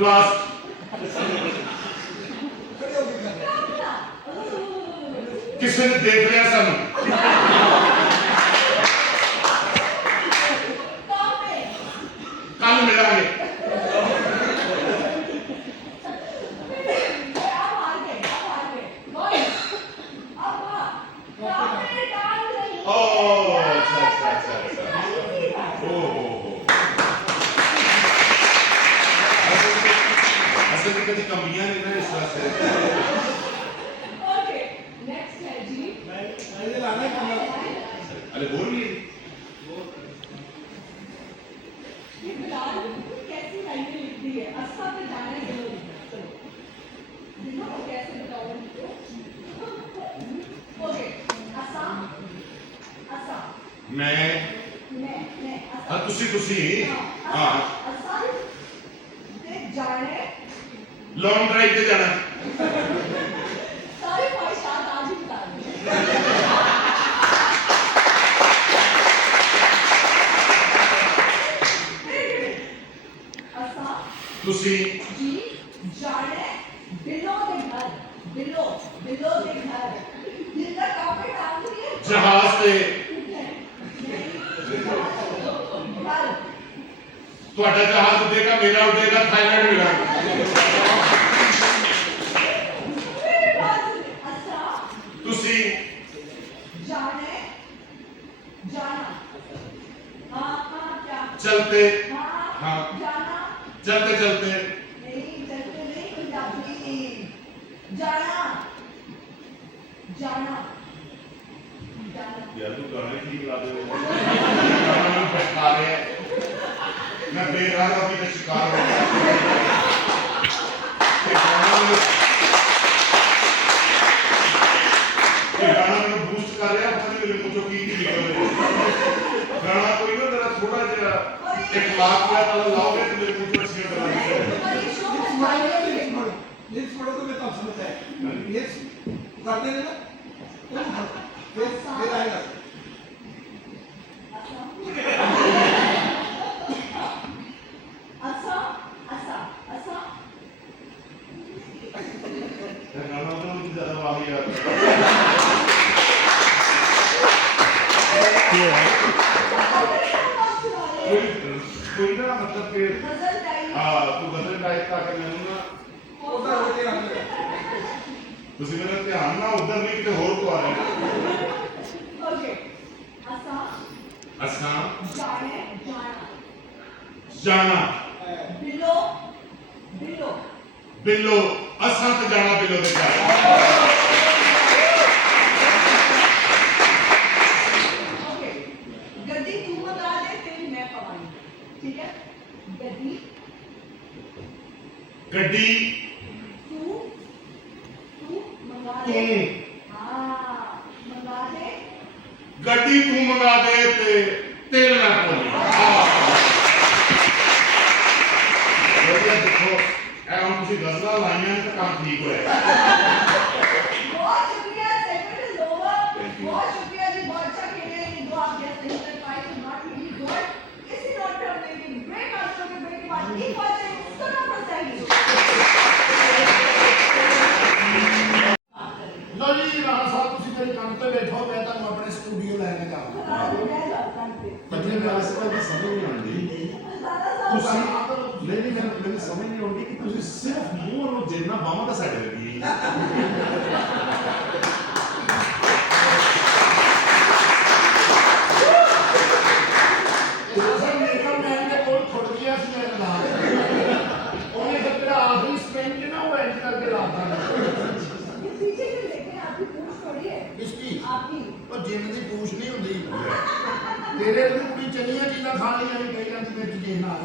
Blast किसी ने देख लिया सानू कल मिलांगे कमियां नहीं ना इस वास्ते ओके नेक्स्ट है जी मैंने लाना है अरे बोलिए ये बिलाल कैसी लाइनें लिख दी है अस्सा पे जाने के लिए चलो दिखाओ कैसे बताओ उनको ओके अस्सा अस्सा मैं अस्सा हाँ तुसी हाँ अस्सा ते जाने लॉन्ग ड्राइव पे जाना सारी ख्वाहिशात आज ही बता दी अस्सा तुसी जी जाने बिलो के घर बिलो बिलो के घर दिल का कापे डाल दिए जहाज पे घर ਤੁਹਾਡਾ जहाज उड़ेगा मेरा उड़ेगा थाईलैंड मिलांगे अस्सा तुसी जाने जाना हाँ हाँ क्या चलते हाँ हाँ। जाना चलते चलते नहीं चलते नहीं पंजाबी जाना जाना जाना यार तू गाना ही ठीक ला दे गाना में बैठा रहे मैं बेराग अभी का शिकार हो गया गाना में बूस्ट कर रहा पता नहीं मेरे मुझे की निकल रही गाना कोई ना जरा थोड़ा जरा एक लाख का लाओगे तो मेरे मुझे अच्छी तरह और ये शो लिप्स पढ़ो तो मैं तब समझता है लिप्स करते हैं ना फिर आएगा अस्सा अस्सा अस्सा गाना तो मुझे ज्यादा वाही यार कोई ना मतलब कि गजल टाइप हाँ तू गजल टाइप का के मैंने ना उधर होते हैं ਤੁਸੀਂ ਮੇਰਾ ਧਿਆਨ ਨਾ ਉਧਰ ਨਹੀਂ ਕਿਤੇ ਹੋਰ ਕੋ ਆ ਰਿਹਾ ओके अस्सा ਅਸਾਂ जाने जाना ਜਾਣਾ बिलो बिलो ਬਿੱਲੋ ਅਸਾਂ ਤੇ ਜਾਣਾ ਬਿੱਲੋ ਦੇ ਘਰ ओके गद्दी तू बता दे तेरी मैं पवानी ठीक है गद्दी ਗੱਡੀ तू तू मंगा दे ਤੂੰ मंगा दे ਗੱਡੀ ਤੂੰ ਮੰਗਾ ਦੇ ਤੇ ਤੇਲ ਨਾ ਪਾਉਣੀ ਵਧੀਆ ਦੇਖੋ ਇਹ ਹੁਣ ਤੁਸੀਂ ਗਜ਼ਲਾਂ ਲਾਈਆਂ ਨੇ ਤਾਂ ਕੰਮ ਠੀਕ ਹੋਇਆ बहुत शुक्रिया सेकंड इज ओवर बहुत शुक्रिया जी बहुत अच्छा खेले लेकिन दो आप गेस नहीं कर पाए तो नॉट रियली गुड इसी नोट पे हम लेंगे ब्रेक आफ्टर के ब्रेक के बाद एक बात है सुनो पड़ेगी लो जी राणा साहब ਤੁਸੀਂ ਮੇਰੀ ਕੰਮ ਤੇ ਬੈਠੋ ਮੈਂ ਤੁਹਾਨੂੰ ਆਪਣੇ ਸਟੂਡੀਓ ਲੈ ਕੇ ਜਾਵਾਂਗਾ ਪਤਨੀ ਮੈਂ ਇਸ ਬਾਤ ਦੀ ਸਮਝ ਨਹੀਂ ਆਉਂਦੀ ਤੁਸੀਂ ਨਹੀਂ ਮੈਨੂੰ ਸਮਝ ਨਹੀਂ ਆਉਂਦੀ ਕਿ ਤੁਸੀਂ ਸਿਰਫ ਮੂੰਹ ਨੂੰ ਜਿੰਨਾ ਬਾਹਾਂ ਦਾ ਸਾਡੇ ਲੱਗੀ ਸਰ ਮੇਕਅਪ ਮੈਨ ਦੇ ਕੋਲ ਥੋੜ ਗਿਆ ਸੀ ਮੇਰੇ ਨਾਲ ਉਹਨੇ ਜਦ ਤੇਰਾ ਆਖਰੀ ਸਪੈਂਡ ਨਾ ਉਹ ਐਂਡ ਕਰਕੇ ਲਾਤਾ पीछे से देखें आपकी पूछ थोड़ी है इसकी आपकी ਉਹ ਜਿੰਨ ਦੀ ਪੂਛ ਨਹੀਂ ਹੁੰਦੀ ਤੇਰੇ ਨੂੰ ਕੁੜੀ ਚੰਗੀਆਂ ਚੀਜ਼ਾਂ ਖਾਣ ਲਈ ਆਈ ਕਹੀ ਜਾਂਦੀ ਵਿੱਚ ਜਿੰਨ ਆ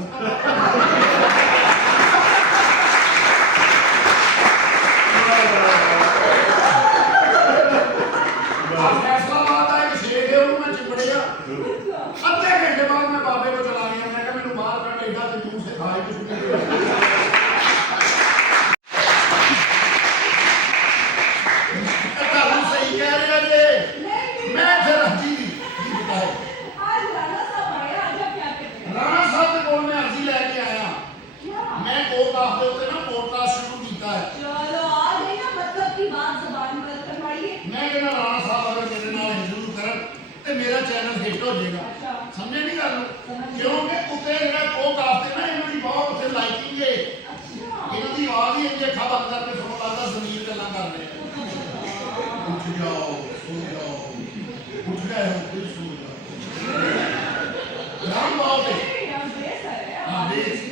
ਫੈਸਲਾ ਮਾਤਾ ਇੱਕ ਸ਼ੇਰ ਹੈ ਉਹਨੂੰ ਮੈਂ ਚਿਪੜਿਆ ਅੱਧੇ ਘੰਟੇ ਬਾਅਦ ਮੈਂ ਬਾਬੇ ਕੋਲ ਚਲਾ ਗਿਆ ਮੈਂ ਕਿਹਾ ਮੈਨੂੰ ਬਾਹਰ ਕੱਢ ਐਡਾ ਤੇ ਤੂੰ ਸਿਖਾਏ ਕੁਛ ਨਹੀਂ ਤੁਹਾਨੂੰ ਸਹੀ ਕਹਿ ਰਿਹਾ ਜੇ नहीं ਮੈਂ ਫਿਰ ਜੀ ਬਤਾਓ आज राणा साहब आए आज आप क्या कहते हैं ਰਾਣਾ ਸਾਹਿਬ ਦੇ ਕੋਲ ਮੈਂ ਅਰਜ਼ੀ ਲੈ ਕੇ मेरा चैनल हिट हो जाएगा समझे नहीं गल क्योंकि उत्ते जेड़ा कोक आते ना इन्हां दी बहुत उत्ते लाइकिंग है इन्हां दी आवाज ही इंजे खा बंद करके सुनो लगदा जमीर गल्लां कर रहे हैं उठ जाओ सो जाओ उठ गए हो फिर सो जाओ राम बाबे हां बेस